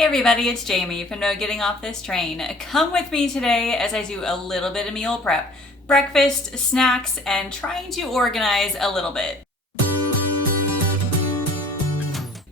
Hey everybody, it's Jamie from No Getting Off This Train. Come with me today as I do a little bit of meal prep, breakfast, snacks, and trying to organize a little bit.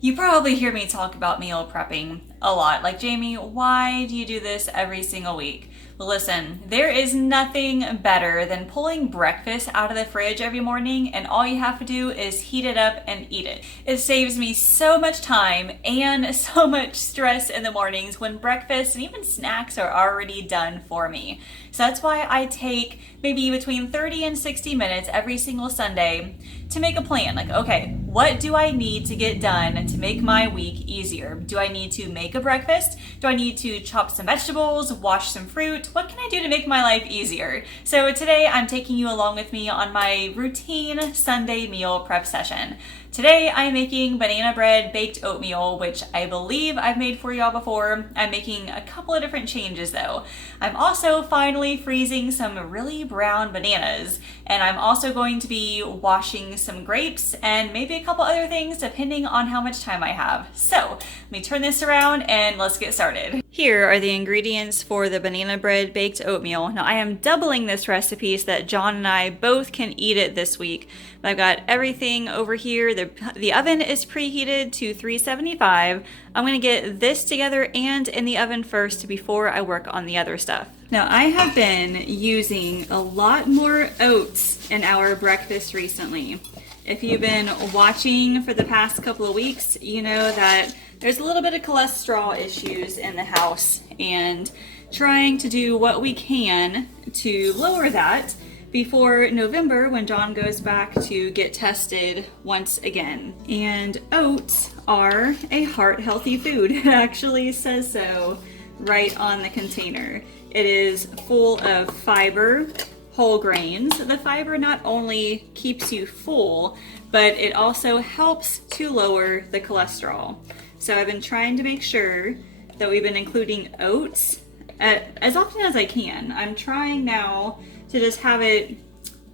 You probably hear me talk about meal prepping a lot. Like, Jamie, why do you do this every single week? Well, listen, there is nothing better than pulling breakfast out of the fridge every morning and all you have to do is heat it up and eat it. It saves me so much time and so much stress in the mornings when breakfast and even snacks are already done for me. So that's why I take maybe between 30 and 60 minutes every single Sunday to make a plan. Like, okay, what do I need to get done to make my week easier? Do I need to make a breakfast? Do I need to chop some vegetables, wash some fruit? What can I do to make my life easier? So today I'm taking you along with me on my routine Sunday meal prep session. Today I'm making banana bread baked oatmeal, which I believe I've made for y'all before. I'm making a couple of different changes though. I'm also finally freezing some really brown bananas, and I'm also going to be washing some grapes and maybe a couple other things depending on how much time I have. So let me turn this around and let's get started. Here are the ingredients for the banana bread baked oatmeal. Now I am doubling this recipe so that John and I both can eat it this week. But I've got everything over here. The oven is preheated to 375. I'm gonna get this together and in the oven first before I work on the other stuff. Now I have been using a lot more oats in our breakfast recently. If you've been watching for the past couple of weeks, you know that there's a little bit of cholesterol issues in the house and trying to do what we can to lower that before November when John goes back to get tested once again. And oats are a heart-healthy food. It actually says so right on the container. It is full of fiber, whole grains. The fiber not only keeps you full, but it also helps to lower the cholesterol. So I've been trying to make sure that we've been including oats as often as I can. I'm trying now to just have it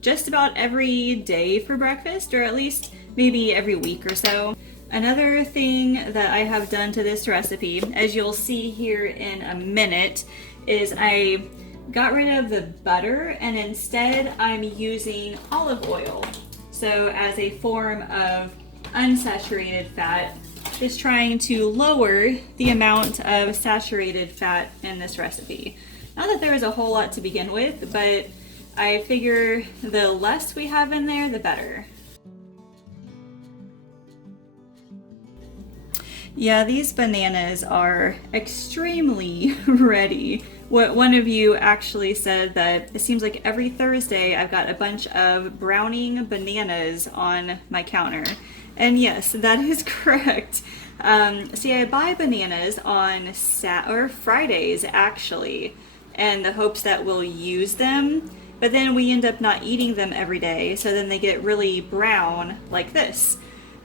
just about every day for breakfast, or at least maybe every week or so. Another thing that I have done to this recipe, as you'll see here in a minute, is I got rid of the butter and instead I'm using olive oil. So as a form of unsaturated fat, just trying to lower the amount of saturated fat in this recipe. Not that there is a whole lot to begin with, but I figure the less we have in there, the better. Yeah, these bananas are extremely ready. What one of you actually said that it seems like every Thursday I've got a bunch of browning bananas on my counter. And yes, that is correct. See, I buy bananas on Fridays actually, in the hopes that we'll use them, but then we end up not eating them every day, so then they get really brown like this.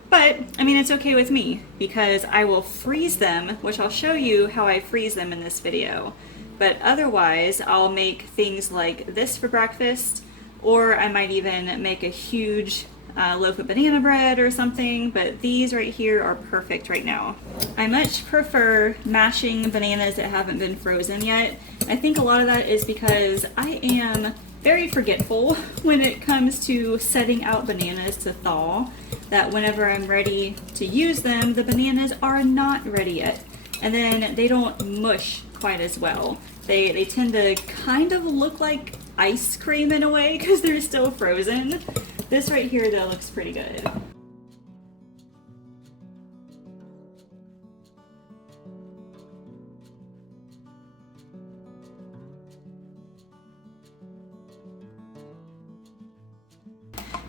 But, I mean, it's okay with me because I will freeze them, which I'll show you how I freeze them in this video. But otherwise, I'll make things like this for breakfast, or I might even make a huge loaf of banana bread or something, but these right here are perfect right now. I much prefer mashing bananas that haven't been frozen yet. I think a lot of that is because I am very forgetful when it comes to setting out bananas to thaw, that whenever I'm ready to use them, the bananas are not ready yet. And then they don't mush quite as well. They tend to kind of look like ice cream in a way because they're still frozen. This right here though looks pretty good.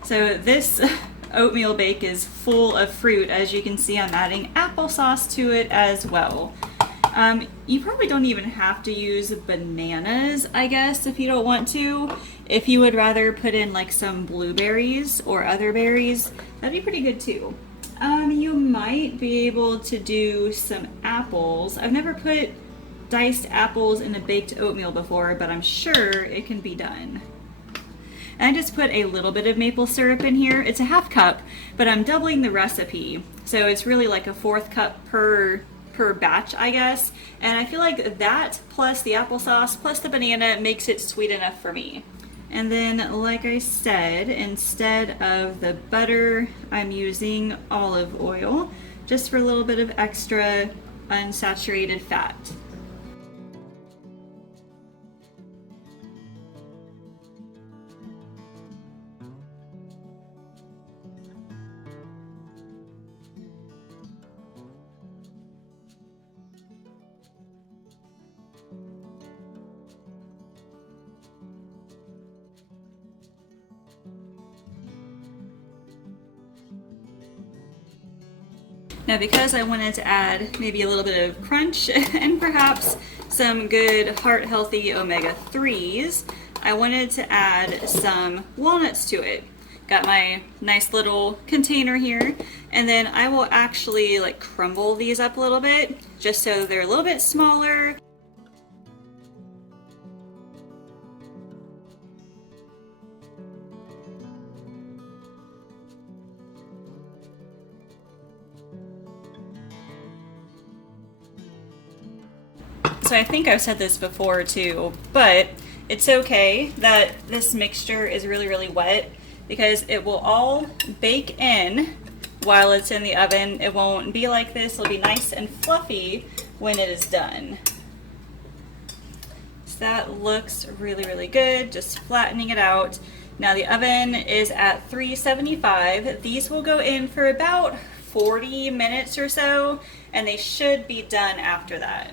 So this oatmeal bake is full of fruit. As you can see, I'm adding applesauce to it as well. You probably don't even have to use bananas, I guess, if you don't want to. If you would rather put in like some blueberries or other berries, that'd be pretty good too. You might be able to do some apples. I've never put diced apples in a baked oatmeal before, but I'm sure it can be done. And I just put a little bit of maple syrup in here. It's a half cup, but I'm doubling the recipe. So it's really like a 1/4 cup per per batch, I guess. And I feel like that plus the applesauce plus the banana makes it sweet enough for me. And then, like I said, instead of the butter, I'm using olive oil just for a little bit of extra unsaturated fat. Now, because I wanted to add maybe a little bit of crunch and perhaps some good heart-healthy omega-3s, I wanted to add some walnuts to it. Got my nice little container here, and then I will actually like crumble these up a little bit just so they're a little bit smaller. So I think I've said this before too, but it's okay that this mixture is really wet because it will all bake in while it's in the oven. It won't be like this. It'll be nice and fluffy when it is done. So that looks really good, just flattening it out. Now the oven is at 375. These will go in for about 40 minutes or so, and they should be done after that.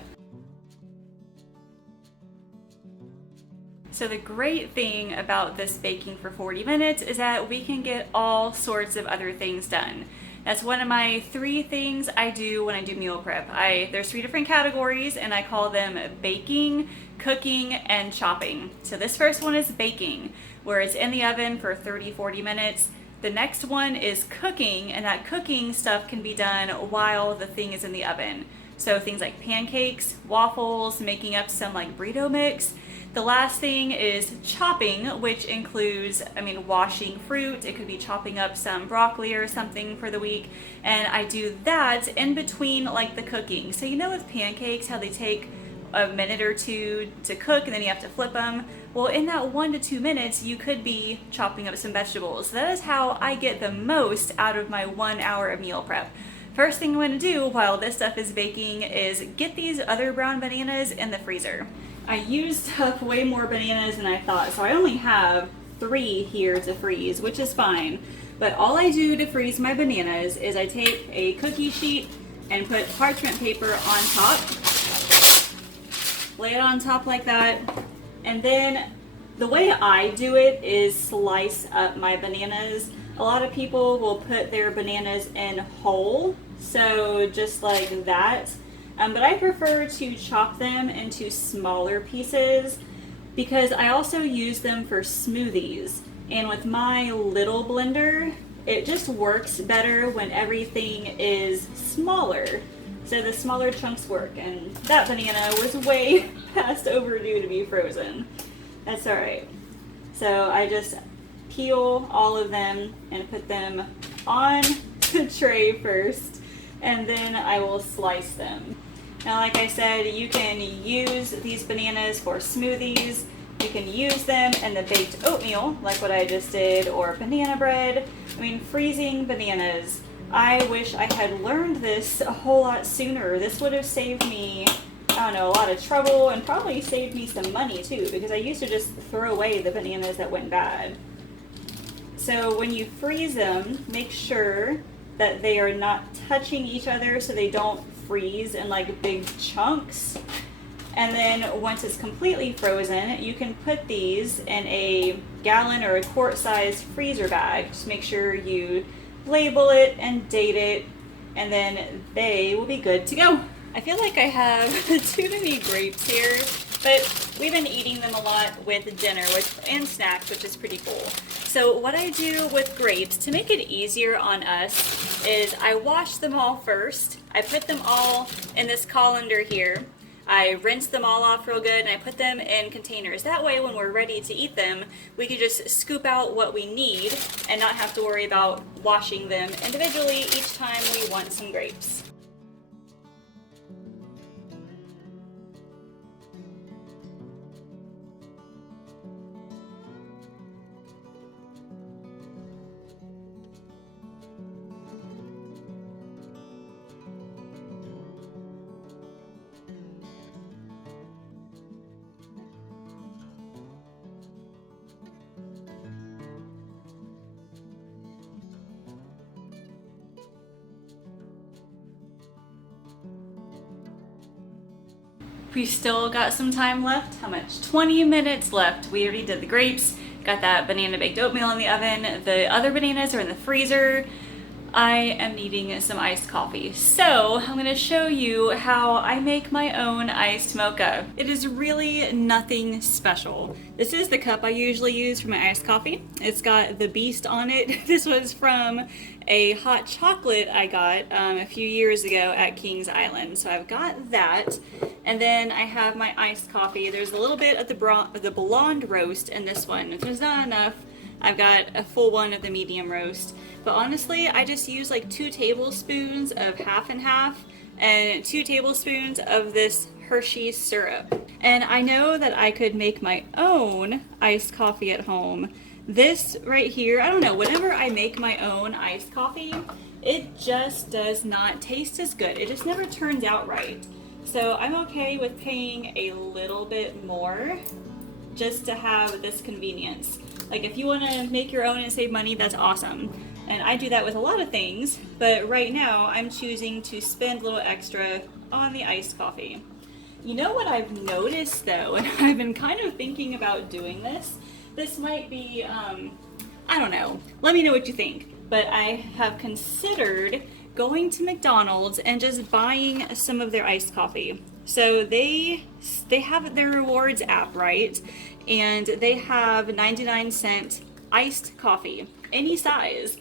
So the great thing about this baking for 40 minutes is that we can get all sorts of other things done. That's one of my 3 things I do when I do meal prep. There's 3 different categories and I call them baking, cooking, and chopping. So this first one is baking, where it's in the oven for 30-40 minutes. The next one is cooking, and that cooking stuff can be done while the thing is in the oven. So things like pancakes, waffles, making up some like burrito mix. The last thing is chopping, which includes, washing fruit. It could be chopping up some broccoli or something for the week. And I do that in between like the cooking. So you know with pancakes, how they take a minute or 2 to cook and then you have to flip them? Well, in that 1 to 2 minutes, you could be chopping up some vegetables. That is how I get the most out of my 1 hour of meal prep. First thing I'm going to do while this stuff is baking is get these other brown bananas in the freezer. I used up way more bananas than I thought, so I only have 3 here to freeze, which is fine. But all I do to freeze my bananas is I take a cookie sheet and put parchment paper on top, lay it on top like that, and then the way I do it is slice up my bananas. A lot of people will put their bananas in whole, so just like that. But I prefer to chop them into smaller pieces because I also use them for smoothies. And with my little blender, it just works better when everything is smaller. So the smaller chunks work, and that banana was way past overdue to be frozen. That's alright. So I just peel all of them and put them on the tray first, and then I will slice them. Now, like I said, you can use these bananas for smoothies. You can use them in the baked oatmeal, like what I just did, or banana bread. Freezing bananas. I wish I had learned this a whole lot sooner. This would have saved me, a lot of trouble, and probably saved me some money too, because I used to just throw away the bananas that went bad. So when you freeze them, make sure that they are not touching each other so they don't freeze in like big chunks. And then once it's completely frozen, you can put these in a gallon or a quart size freezer bag. Just make sure you label it and date it, and then they will be good to go. I feel like I have too many grapes here, but we've been eating them a lot with dinner and snacks, which is pretty cool. So what I do with grapes to make it easier on us is I wash them all first. I put them all in this colander here. I rinse them all off real good and I put them in containers. That way when we're ready to eat them, we can just scoop out what we need and not have to worry about washing them individually each time we want some grapes. We still got some time left. How much? 20 minutes left. We already did the grapes. Got that banana baked oatmeal in the oven. The other bananas are in the freezer. I am needing some iced coffee. So I'm gonna show you how I make my own iced mocha. It is really nothing special. This is the cup I usually use for my iced coffee. It's got the beast on it. This was from a hot chocolate I got a few years ago at Kings Island. So I've got that. And then I have my iced coffee. There's a little bit of the blonde roast in this one. If there's not enough, I've got a full one of the medium roast. But honestly, I just use like 2 tablespoons of half and half and 2 tablespoons of this Hershey's syrup. And I know that I could make my own iced coffee at home. This right here, I don't know, whenever I make my own iced coffee, it just does not taste as good. It just never turns out right. So I'm okay with paying a little bit more just to have this convenience. Like if you want to make your own and save money, that's awesome. And I do that with a lot of things, but right now I'm choosing to spend a little extra on the iced coffee. You know what I've noticed though, and I've been kind of thinking about doing this. This might be, I don't know, let me know what you think. But I have considered going to McDonald's and just buying some of their iced coffee. So they have their rewards app, right? And they have 99-cent iced coffee, any size.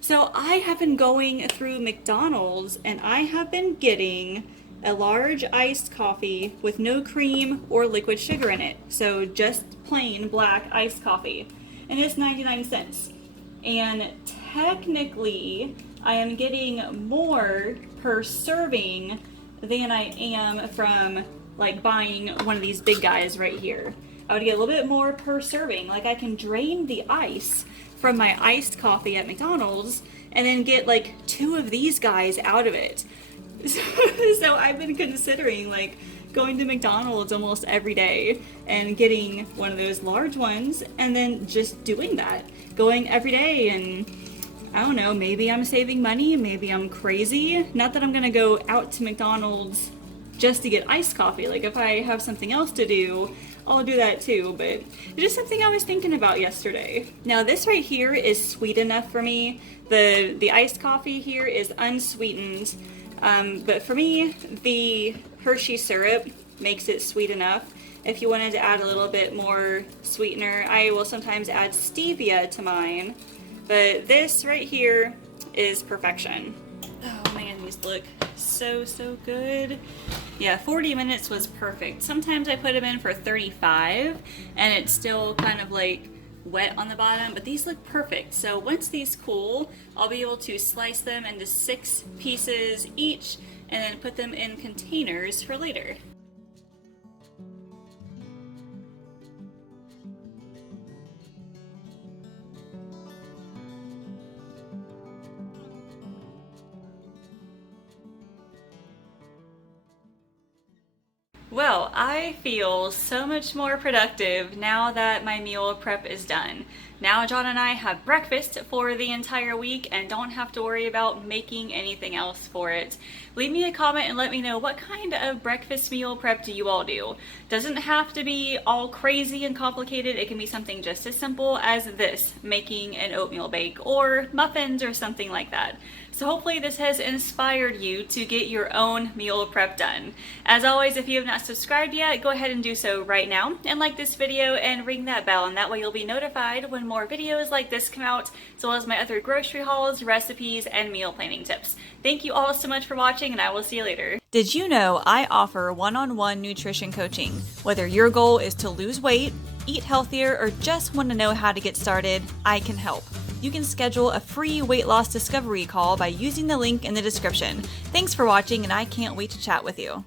So I have been going through McDonald's and I have been getting a large iced coffee with no cream or liquid sugar in it. So just plain black iced coffee. And it's 99 cents. And technically, I am getting more per serving than I am from like buying one of these big guys right here. I would get a little bit more per serving. Like I can drain the ice from my iced coffee at McDonald's and then get like 2 of these guys out of it. So I've been considering like going to McDonald's almost every day and getting one of those large ones and then just doing that. Going every day, and I don't know, maybe I'm saving money, maybe I'm crazy. Not that I'm gonna go out to McDonald's just to get iced coffee. Like if I have something else to do, I'll do that too, but it's just something I was thinking about yesterday. Now this right here is sweet enough for me. The iced coffee here is unsweetened, but for me, the Hershey syrup makes it sweet enough. If you wanted to add a little bit more sweetener, I will sometimes add stevia to mine, but this right here is perfection. Oh man, these look so good. Yeah, 40 minutes was perfect. Sometimes I put them in for 35 and it's still kind of like wet on the bottom, but these look perfect. So once these cool, I'll be able to slice them into 6 pieces each and then put them in containers for later. Well, I feel so much more productive now that my meal prep is done. Now John and I have breakfast for the entire week and don't have to worry about making anything else for it. Leave me a comment and let me know, what kind of breakfast meal prep do you all do? Doesn't have to be all crazy and complicated. It can be something just as simple as this, making an oatmeal bake or muffins or something like that. So hopefully this has inspired you to get your own meal prep done. As always, if you have not subscribed yet, go ahead and do so right now and like this video and ring that bell, and that way you'll be notified when more videos like this come out, as well as my other grocery hauls, recipes, and meal planning tips. Thank you all so much for watching, and I will see you later. Did you know I offer one-on-one nutrition coaching? Whether your goal is to lose weight, eat healthier, or just want to know how to get started, I can help. You can schedule a free weight loss discovery call by using the link in the description. Thanks for watching, and I can't wait to chat with you.